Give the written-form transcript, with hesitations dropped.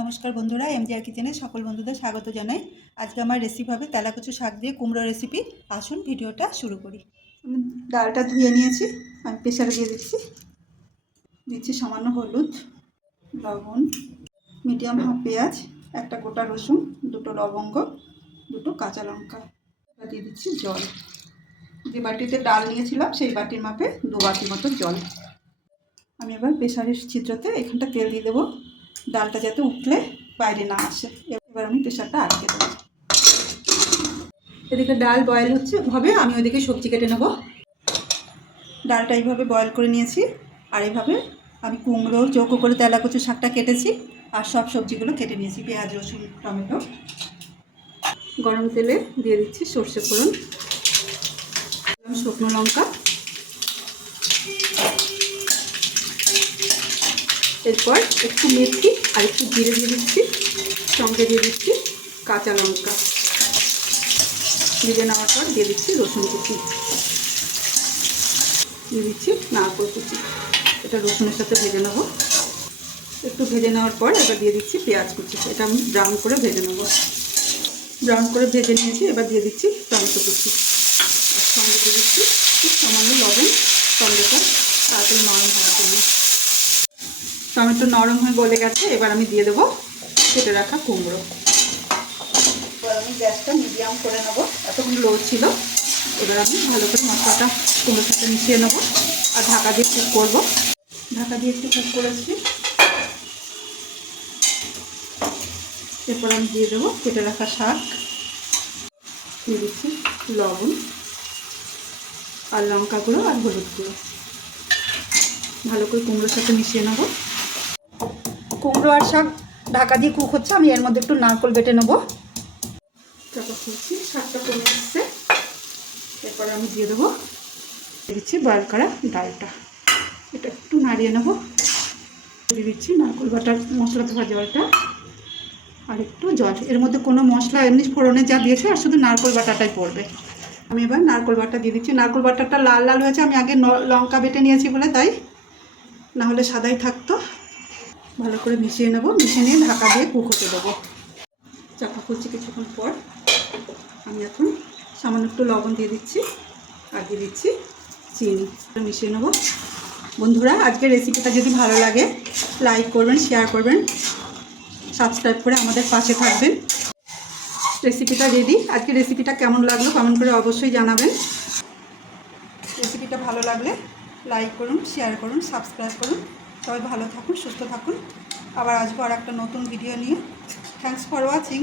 নমস্কার বন্ধুরা, এমজিআর কিচেনে সকল বন্ধুদের স্বাগত জানাই। আজকে আমার রেসিপি হবে তেলাকুচু শাক দিয়ে কুমড়ো রেসিপি। আসুন ভিডিওটা শুরু করি। আমি ডালটা ধুয়ে নিয়েছি, আমি প্রেসারে দিয়ে দিচ্ছি সামান্য হলুদ, লবণ, মিডিয়াম হাফ পেঁয়াজ, একটা গোটা রসুন, দুটো লবঙ্গ, দুটো কাঁচা লঙ্কা, দিয়ে দিচ্ছি জল। যে বাটিতে ডাল নিয়েছিলাম সেই বাটির মাপে 2 বাটি মতো জল। আমি এবার প্রেসারের ছিদ্রতে এখানটা তেল দিয়ে দেবো, ডালটা যাতে উঠলে বাইরে না আসে। এবার আমি প্রেসারটা আটকে দেবো। এদিকে ডাল বয়েল হবে, আমি ওইদিকে সবজি কেটে নেব। ডালটা এইভাবে বয়েল করে নিয়েছি, আর এইভাবে আমি কুমড়ো চৌকো করে তেলাকুচু শাকটা কেটেছি, আর সব সবজিগুলো কেটে নিয়েছি, পেঁয়াজ, রসুন, টমেটো। গরম তেলে দিয়ে দিচ্ছি সর্ষে ফোড়ন, শুকনো লঙ্কা, এরপর একটু মেথি আর একটু জিরে দিয়ে দিচ্ছি, সঙ্গে দিয়ে দিচ্ছি কাঁচা লঙ্কা। ভেজে নেওয়ার পর দিয়ে দিচ্ছি রসুন কুচি, দিয়ে দিচ্ছি নারকেল কুচি। এটা রসুনের সাথে ভেজে নেব। একটু ভেজে নেওয়ার পর এবার দিয়ে দিচ্ছি পেঁয়াজ কুচি। এটা আমি ব্রাউন করে ভেজে নেব। ব্রাউন করে ভেজে নিয়েছি, এবার দিয়ে দিচ্ছি টমেটো কুচি, আর সঙ্গে দিয়ে দিচ্ছি খুব সামান্য লবণ, টমেটোটা তাড়াতাড়ি নরম হওয়ার জন্য। টমেটো নরম হয়ে গলে গেছে, এবার আমি দিয়ে দেবো কেটে রাখা কুমড়ো। এবার আমি গ্যাসটা মিডিয়াম করে নেবো, এতক্ষণ লো ছিল। এবার আমি ভালো করে মশলাটা কুমড়োর সাথে মিশিয়ে নেবো, আর ঢাকা দিয়ে কুক করবো। ঢাকা দিয়ে একটু কুক করেছি, এরপর আমি দিয়ে দেবো কেটে রাখা শাক, দিয়ে দিচ্ছি লবণ আর লঙ্কা গুঁড়ো আর হলুদ গুঁড়ো। ভালো করে কুমড়োর সাথে মিশিয়ে নেবো। কুমড়ো আর শাক ঢাকা দিয়ে কুক হচ্ছে, আমি এর মধ্যে একটু নারকেল বেটে নেবো। চাপা খুলছি, শাকটা কমে এসছে। এরপর আমি দিয়ে দেবো দিচ্ছি বয়েল করা ডালটা। এটা একটু নাড়িয়ে নেবো। দিয়ে দিচ্ছি নারকেল বাটার মশলাতে ভাজা জলটা আর একটু জল। এর মধ্যে কোনো মশলা এমনি ফোড়নে যা দিয়েছে, আর শুধু নারকেল বাটাটাই পড়বে। আমি এবার নারকেল বাটা দিয়ে দিচ্ছি। নারকেল বাটারটা লাল লাল হয়েছে, আমি আগে লঙ্কা বেটে নিয়েছি বলে, তাই না হলে সাদাই থাকতো। ভালো করে মিশিয়ে নেবো, মিশিয়ে নিয়ে ঢাকা দিয়ে কুক হতে দেবো। চাপা খুলছি কিছুক্ষণ পর। আমি এখন সামান্য একটু লবণ দিয়ে দিচ্ছি, আর দিয়ে দিচ্ছি চিনি, মিশিয়ে নেবো। বন্ধুরা, আজকের রেসিপিটা যদি ভালো লাগে লাইক করবেন, শেয়ার করবেন, সাবস্ক্রাইব করে আমাদের পাশে থাকবেন। রেসিপিটা রেডি। আজকের রেসিপিটা কেমন লাগলো কমেন্ট করে অবশ্যই জানাবেন। রেসিপিটা ভালো লাগলে লাইক করুন, শেয়ার করুন, সাবস্ক্রাইব করুন। সবাই ভালো থাকুন, সুস্থ থাকুন। আবার আসবো আর একটা নতুন ভিডিও নিয়ে। Thanks for watching.